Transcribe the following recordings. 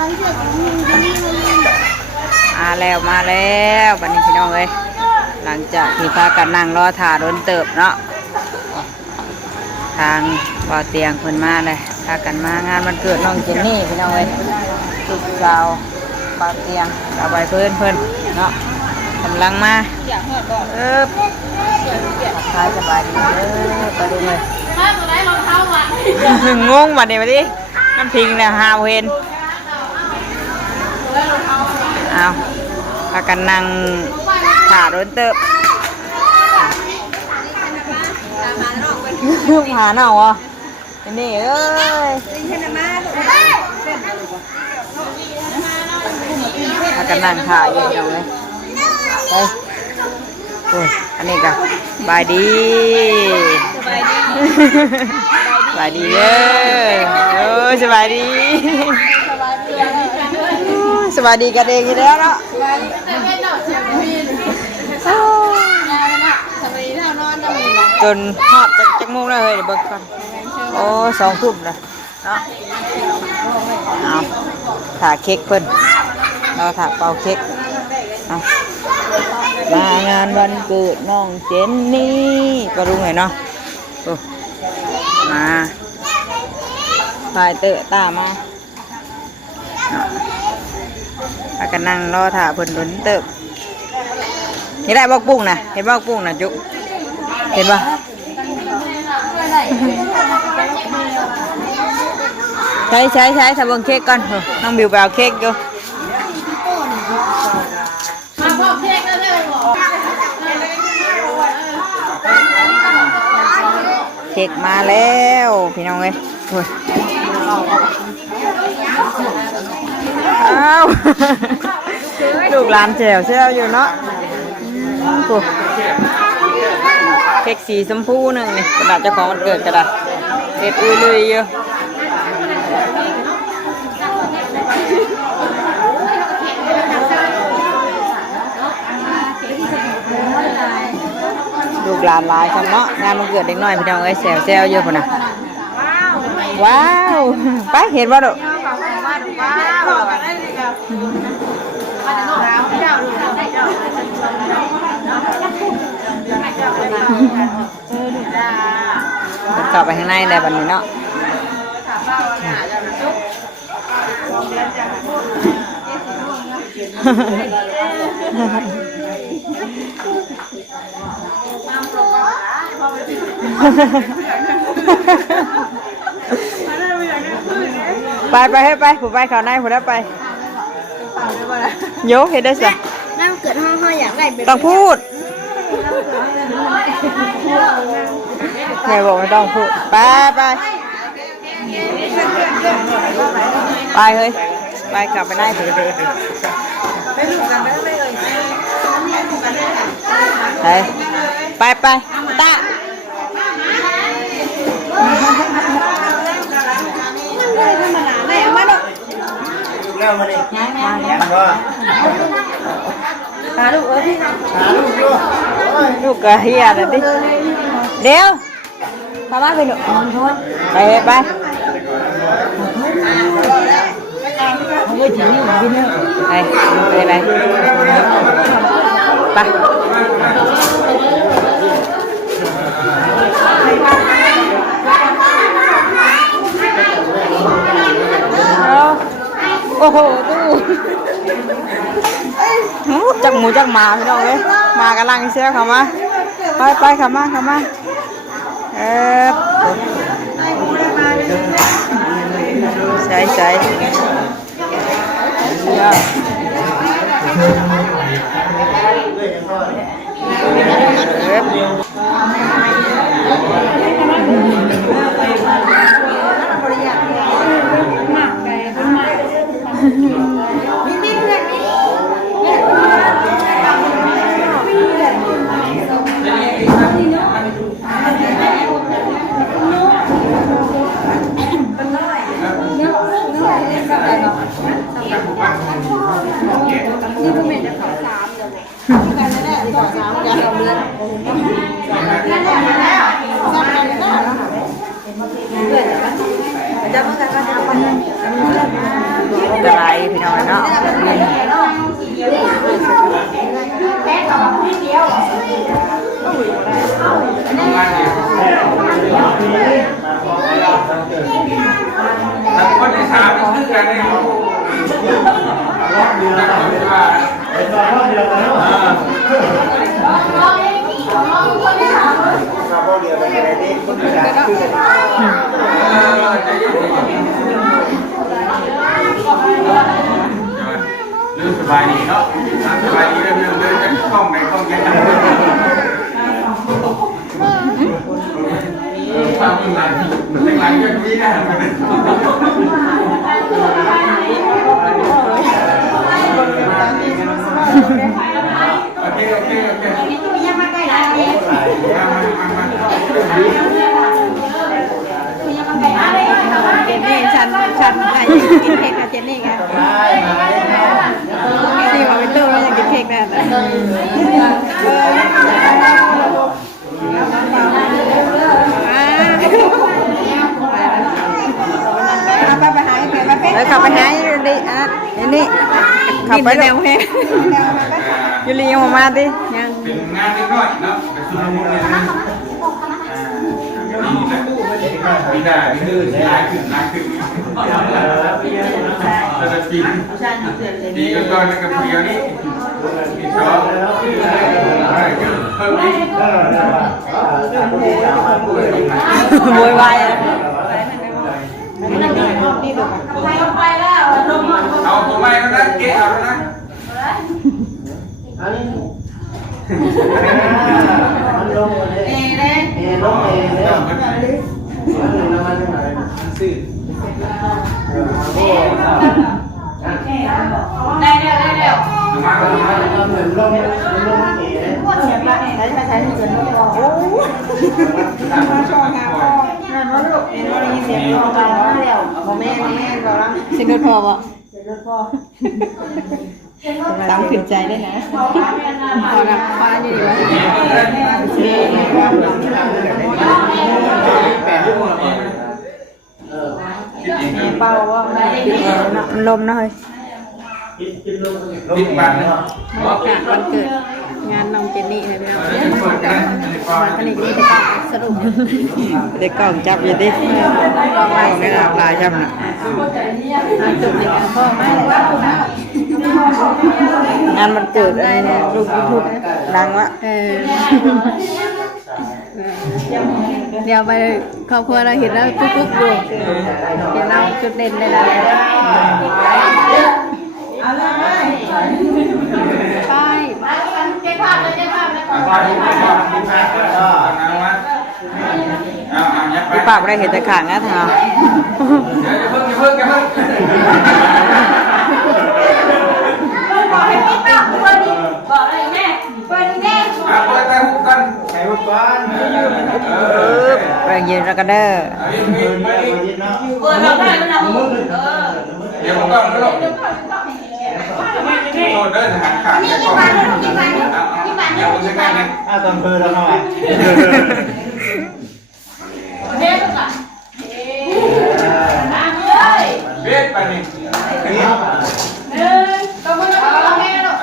มาแล้วบัดนี้พี่น้องเอ้ยหลังจากที่พากันนั่งรอถ่าโดนเติบเนาะทางบ่อเตียงเพิ่นมาเลยพากันมางานวันเกิดน้องเจนนี่พี่น้องเอ้ยลูกสาวบ่อเตียงเอาไปเพิ่นเนาะกำลังมาทายสบายดีไปดูเลยงงบัดนี้มาดิน้ำพิงเนี่ยหาเห็นเอาพากันนั่งถ่าโดนเติบหาหน่อวะนี่เอ้ยพากันนั่งถ่าอยู่ตรงนี้เฮ้ยอันนี้ก็บายดีสบายดีเลยสบายดีสบายดีกันเองอยู่แล้วเนาะจนฮอดจักโมงแล้วเฮ้ยเดี๋ยวเบิกก่อนโอ้2 ทุ่มแล้วเนาะเอาถ่าเค้กเพิ่นเราถ่าเป่าเค้กเอามางานวันเกิดน้องเจนนี่ก็รู้ไงเนาะมาถ่ายเตอะตามาพากันนั่งรอถ่าเพิ่นโดนเติบเห็นได้บอกปุ้งนะเห็นบอกปุ้งนะจุ๊เห็นปะใช้ทำเบิ้งเค้กก่อนน้องบิวไปเอาเค้กอยู่เค้กมาแล้วพี่น้องเอ้ยอ้าวลูกหลานแจวอยู่เนาะเค้กสีชมพูหนึ่งนี่กระดาษเจ้าของวันเกิดกระดาษเด็ดอุ้ยเลยเยอะลูกหลานหลายคนเนาะงานวันเกิดเด็กน้อยพี่น้องเอ้ยแซวเยอะคนน่ะว้าวไปเห็นว่าดูกลับไปข้างในได้บัดนี้เนาะไปให้ไปผู้ไปข่าวในผู้ได้ไปโยกเห็นได้สิน้ำเกิดห้องอยากได้ต้องพูดแม่บอกไม่ต้องพูดไปเฮ้ยไปกลับไปได้ไปตาแล้วมาดิหาลูกพี่หาลูกลูกกระเฮียเลยดิเดี๋ยวมาบ้านไปหนูไปไปโอ้โหตู้จักหมูจักหมาพี่น้องเลยมากำลังเชี่ยวเข้ามาไปเข้ามาใส่จะมากัน กระไรพี่น้องเนาะคนที่สามนี่คือกันเนี่ยรอบเดียวกันเป็นรอบเดียวกันเนาะรอบเดียวกันอะไรนี่คนที่สามคือเรื่องสบายดีเนาะสบายดีเรื่องจะคล่องไหนคล่องยังทำยังไงยังไงก็มีนะโอเคยังมาใกล้แล้วเจนนี่ฉันใครกินเค้กกับเจนนี่กันที่ว่าไปตู้แล้วอยากกินเค้กแบบไปหาแล้วขับไปหาดิอ่ะนี่ขับไปเร็วแฮยูรียังมาดิยัง เป็นงานนิดหน่อยเนาะเป็นสุนทรภู่เนี่ยมีได้มีดื้อร้ายขึ้นแต่ละปีดีก็ตอนนี้กับเพียวนี่มีชอบเพิ่มอีกโวยวายเอาตัวใหม่แล้วนะเกะเอาแล้วนะมันลงเลยลงเลยซื้อได้เร็วมาเหมือนลงเสียบละใช้ที่เป็นโอ้มาชอบงานพ่อนั่นว่าลูกเห็นว่าได้ยินเสียงร้องไปแล้วบอกแม่บอกแล้ว เสียงรถพอบ่ เสียงรถพ่อ ตามขืนใจได้นะพอรับฟ้าอยู่ดีวะเบาว่ามันลมนะเฮ้ย ปิดบัน บรรยากาศวันเกิดงานน้องเจนนี่เลยพี่น้องวันนี้ก็มีแต่การสรุป เด็กกล่องจับอยู่ดิกล่องไม่หลากหลายจับนะ จุดนี้กันพ่อไม่งานมันเกิดอะไรเนี่ยลูกยูทูบดังวะเดี๋ยวไปครอบครัวเราเห็นแล้วกุ๊กดูเห็นเราจุดเด่นเลยนะไปเจ๊ภาพเลยเจ๊ภาพเลยพี่ปากได้เห็นแต่ขางนะท่าบอกให้พี่ป้าเปิดดิบอกอะไรแม่เปิดดิแม่เปิดแต่หุบกันใส่หุบกันไปยืนแล้วก็เด้อเปิดเราได้แล้วนะเดี๋ยวผมก็ไม่หลบโดนเดินหางขานี่กี่วันกี่วันกี่วันนี่กี่วันตอนเปิดแล้วหน่อยเด็ดก่อนเบ็ดไปนี่ก็มันก็แม่หรอก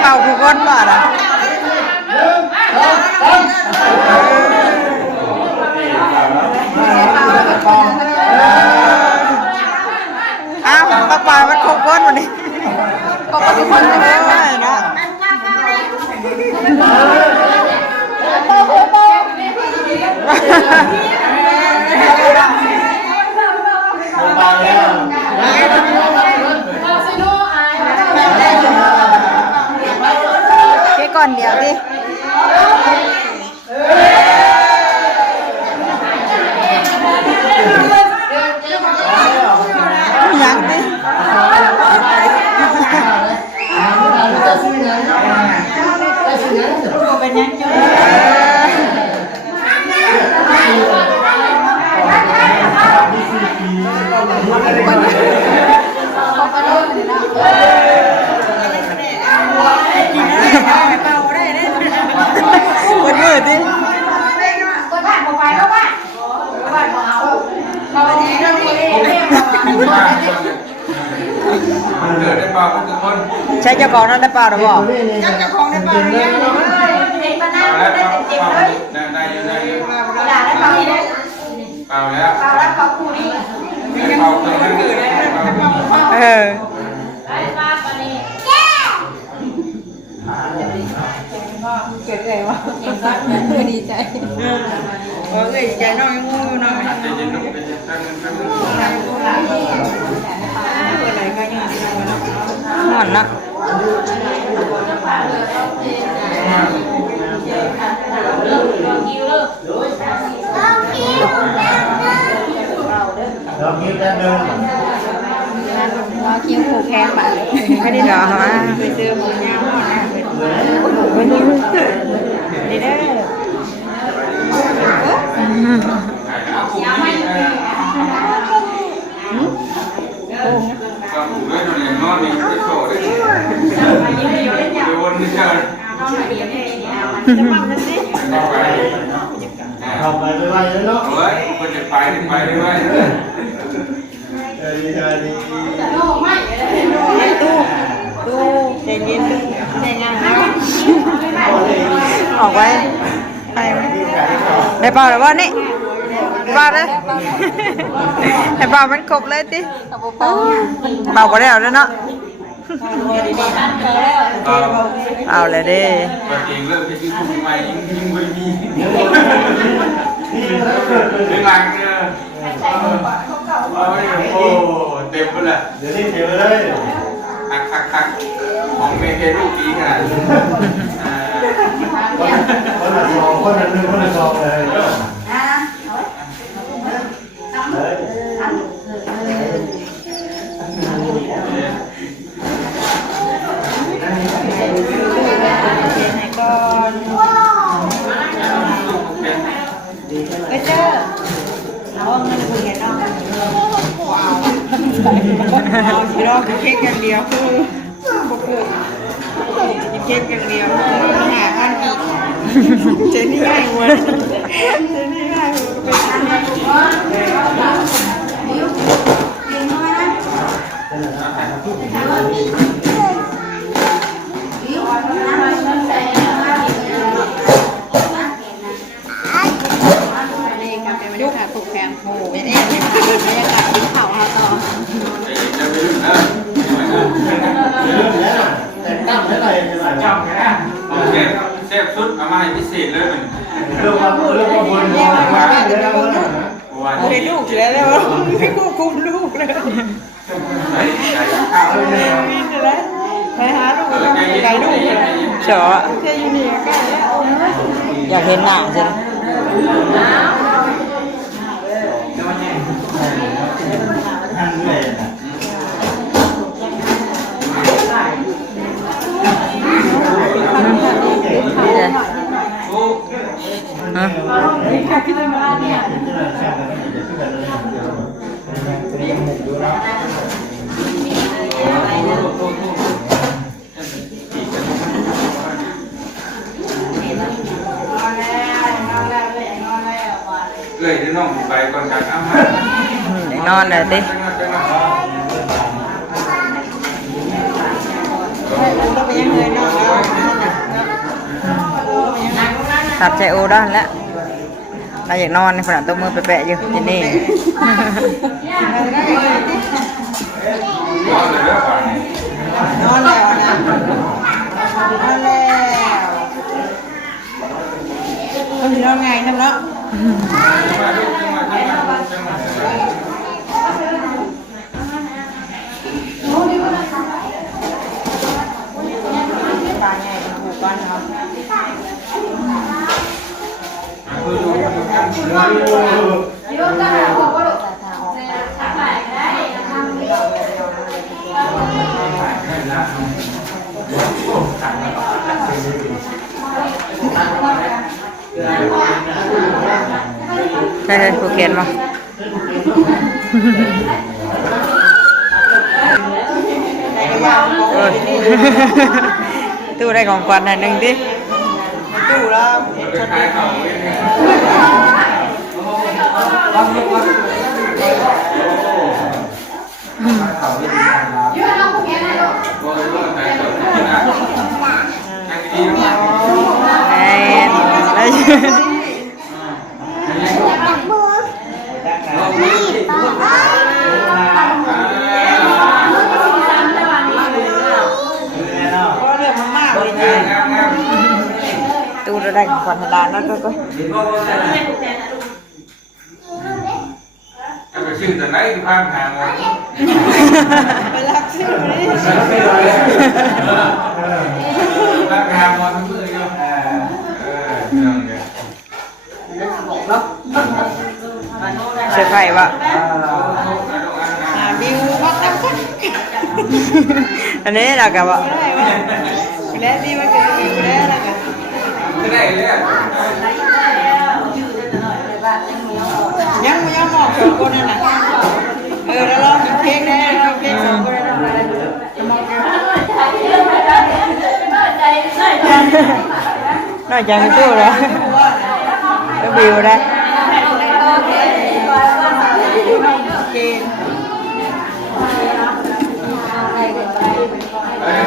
เป่าผู้คนบ่ล่ะอ้าวมาปล่อยมันคงก้นวันนี้ก็ปฏิพันธ์เลยนะ ก่อนเดี๋ยวดิยังดิเป็นยังไง คนมืดดิ มันเกิดได้เปล่าทุกคน ใช้เจ้าของนั่นได้เปล่าหรือเปล่า เจ้าของได้เปล่าเนี่ย เปล่าแล้วเปล่าได้อยู่ได้อยู่เปล่าแล้วเปล่าเครื่องนั้นเกิด เออ เกิดอะไรวะ ดีใจ เอ้ยใจน้อยงูหน่อย ใจเย็นลูกใจเย็นตั้งเงิน อะไรก็ยัง นอนนะ เราคิดจะเดิน ว่าคิ้วผูกแขนบาด ไม่ได้เหรอฮะ ไปเจอหมูย่างหมดนะนี่เด้อ ก็ถูกด้วยตัวเองนอนนี่ที่โชว์เลยโดนนี่เชิญเข้าไป ทำไปไวๆเลยเนาะ เฮ้ยคนจะไปถึงไปด้วย ดีดี ตู้ใจเย็นใจงามนะ ออกไว้ไปไหมได้เปล่าหรือว่านี่เปล่าเลยให้เปล่ามันครบเลยติเปล่าก็ได้เอาแล้วเนาะเอาเลยดิ ตัวเองเลิกไปยืนทุ่มไปยิ่งไม่มีเรื่องงานเนี่ยโอ้เต็มไปเลย เดี๋ยวนี้เดี๋ยวเลย คักของเมย์เพลูกดีขนาด คนละสองคนละหนึ่งคนละสองเลยไปเจอเอาเงินคุยกันเนาะเอาชีรอเค้กอย่างเดียวคือบุกเค้กอย่างเดียวหาพันอีกเจนี่ง่ายเว้ยเจนี่ง่ายนี่กับเป็นบรรยากาศผูกแขนโอ้เป็นเองบรรยากาศกินข้าวค่ะต่อ จะไปถึงนะ แต่ตั้งเท่าไหร่เท่าไหร่ จำแค่เซฟสุดเอามาให้พิเศษเลย เรื่องว่าบนมาแล้ว วัน เอาได้ลูกแล้วแล้วไม่ควบคุมลูกเลยไปหาลูกไก่ลูก เฉาะ แค่อยู่นี่ใกล้แล้ว อยากเห็นหน้าใช่ไหม ทางเลย โอ้ ฮะ เลยที่น้องไปก่อนการอาหาร นอนเลยติ เราไปยังเงินเนาะ ทับใจโอด้านแล้วเราอยากนอนในขณะตัวมือแปะๆอยู่ที่นี่ นอนเลยแล้วก่อนนี่ นอนแล้วนะนอนแล้วต้องนอนไงน้ำเนาะ มาดูจังมา ปลาใหญ่เป็นผูก ก่อนเอา ใช่ผูกแขนมาตู้ได้ของขวัญหนึ่งดิ ตู้แล้วชนตู้ได้ของขวัญหลานนั่นก็ ไปชื่อแต่ไหนที่พังหาหมด ไปรักชื่อนี่ รักหาหมดทั้งมืออยู่นั่งเดียว เสื้อไผ่วะ บิวพักน้ำพัก อันนี้เรากับว่า แล้วนี่มันคือบิวแล้วอะไรกัน ไม่ได้เลย ยังไม่ยังมองสองคนนั่นน่ะแล้วลองกินเค้กได้ลองเค้กสองคนนั่นน่ะจะมองกัน น่าจะไม่ตู้เลยก็บิวได้ เกณฑ์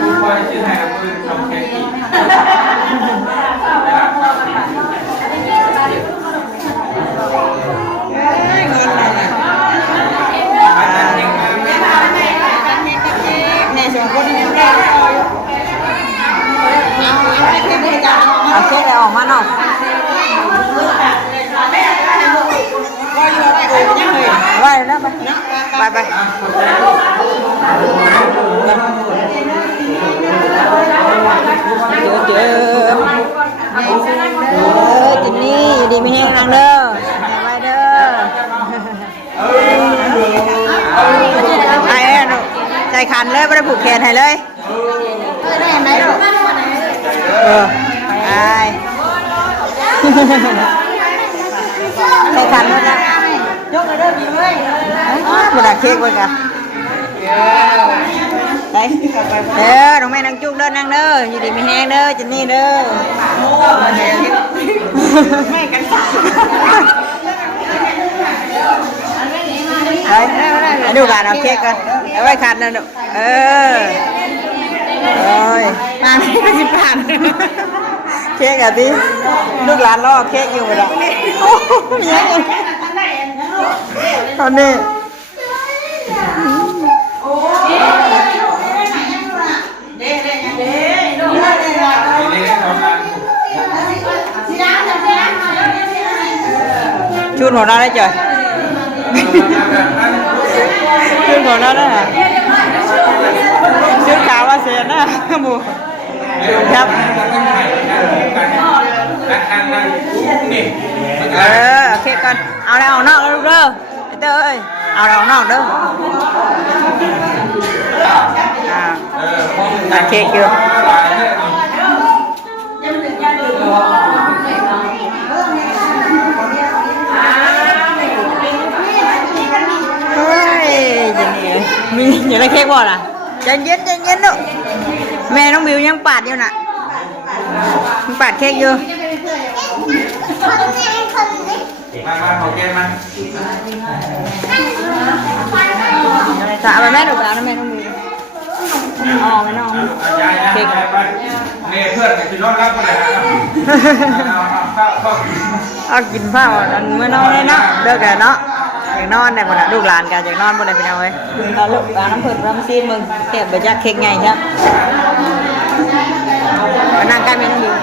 คุณพ่อชื่อไทยกับคุณทำแค่กี่เงินนั่นน่ะแม่สองคนนี่ยังได้เอาให้เพื่อนบริการ เอาเค้กอะไรออกมาเนาะ ก็อยู่อะไรโอ้ยยังเลย ไหวแล้วไปไปเจอจินนี่อยู่ดีไม่แห้งทางเด้อไปเด้อไอ้ใจขันเลยไม่ได้ผูกแขนให้เลยได้ยังไงลูกไอ้ใจขันแล้วนะ ยกเลยเด้อพี่เว้ย มาดักเค้กไว้กันไปเด้อน้องแม่นางจุกเด้อนางเด้ออยู่ดีไม่แห้งเด้อจินนี่เด้อ ไม่กันสัก ไปดูการเอาเค้กกันเอาไว้ขันนะลูกเออโอ้ยมาไม่ได้ผ่านเค้กอ่ะพี่ลูกหลานรอเค้กอยู่เลยโอ้ยยังไงตอนนี้ชุดของเราได้จ่อยชุดของเราได้ฮะชุดขาวว่าเสียนะหมูครับโอเคกันเอาอะไรออกนอกแล้วลูกเด้อเต้ยเอาอะไรออกนอกเด้อตัดเค้กอยู่เฮ้ยมีอย่างไรเค้กบ่ล่ะใจเย็นลูกแม่น้องบิวยังปาดอยู่น่ะปาดเค้กอยู่มาขอแก้มา สาวแม่หนูสาวนะแม่น้องบิวอ๋อไม่น้องเค้ก เนี่ยเพื่อนจะนอนรับอะไรเอากินผ้าอันเมื่อนอนเลยเนาะเลิกแล้วเนาะอยากนอนได้หมดลูกหลานกันอยากนอนหมดเลยพี่น้องเว้ยเอาลูกเอาน้ำผึ้งน้ำซีนมึงเก็บไปจักเค้กไงครับมานั่งใกล้แม่น้องบิว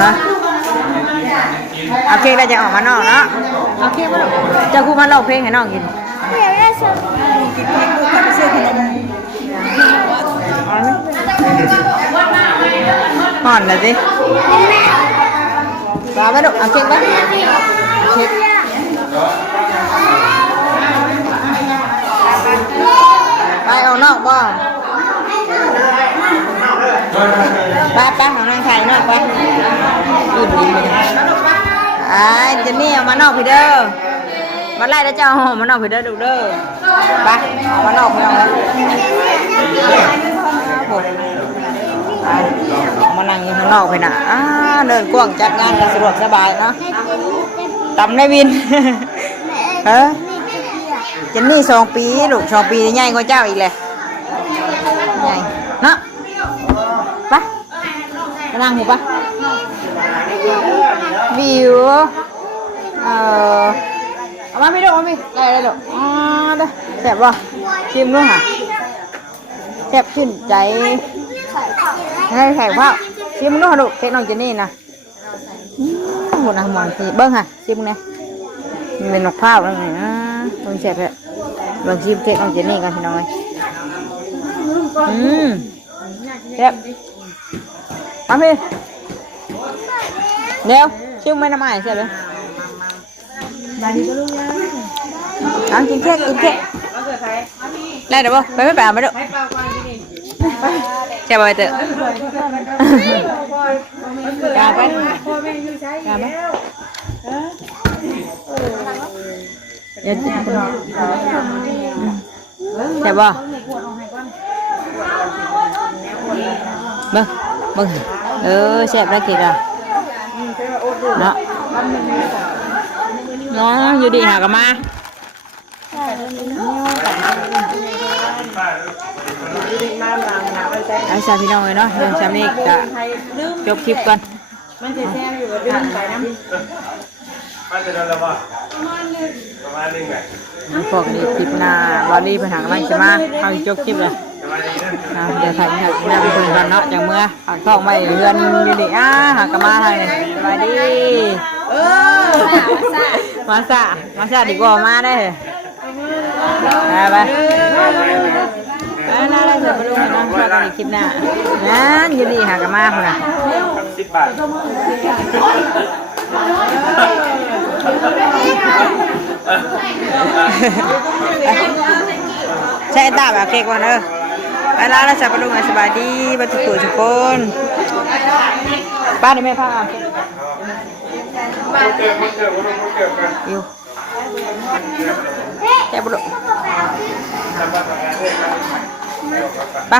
ฮะเอาเค้กได้จะออกมานอกเนาะเอาเค้กมาลูกจะกูมาเล่าเพลงให้น้องกินเอาไหม ห่อนเลยสิปลาไปดูเอาเค้กไปเค้กไปเอานอกบ่ไปเอานางไข่นอกไปอุ่นดีเลยเจนนี่เอามานอกพี่เด้อมาไล่แล้วเจ้าหอมมานอกพี่เด้อดูเด้อไปเอามานอกพี่เอามานั่งอยู่ข้างนอกไปน่ะเดินกว้างจัดงานกันสะดวกสบายเนาะตำได้วินเฮ้เจนนี่2 ปีลูก2 ปีใหญ่กว่าเจ้าอีกเลยใหญ่เนาะไปมานั่งหูปะวิวเอามาพี่ดูเอาพี่ได้ลูกเด้อแซ่บป่ะชิมด้วยค่ะแซ่บชื่นใจให้แขกเผาชิมด้วยลูกเค้กน้องเจนนี่นะหมดนะหมอนสิเบิ้งค่ะชิมเนี่ยมันเป็นนกเผาแล้วไงเบิ้งแซ่บเลยเบิ้งชิมเค้กน้องเจนนี่กันพี่น้องเลยแซ่บมาพี่เดี๋ยวชิมไม่น้ำมันแซ่บเลยกินเค้กได้เดี๋ยวบ่ไปไม่แปลมาดูใช่ป่ะไปเถอะกาไปกาไหมใช่ป่ะเบิ้งแซ่บแล้วกี่อ่ะเนาะน้องอยู่ดีหากันมาไอ้ชาพี่น้องเลยเนาะเรื่องชานี่จะจบคลิปก่อนมันจะแช่อยู่กับเรื่องไปน้ำมันจะโดนระบาดประมาณนึงไงพวกนี้คลิปหน้าบอดี้ปัญหาอะไรใช่ไหมเขาจบคลิปเลยเดี๋ยวถ่ายเรื่องคุยกันเนาะจากเมื่อหักท้องไม่เรือนดีๆหักกันมาทางนี้บอดี้มาซาดีกว่ามาได้ไปน่าได้เถอะไปดูนะพอกันอีกคลิปหน้างั้นยินดีหากันมาคนน่ะ10 บาทใช่ตาแบบเค้กวันไปร้านแล้วจะไปดูงานสบายดีบัตรตัวทุกคนป้าได้ไหมพ่ออยู่แค่บุรุษไป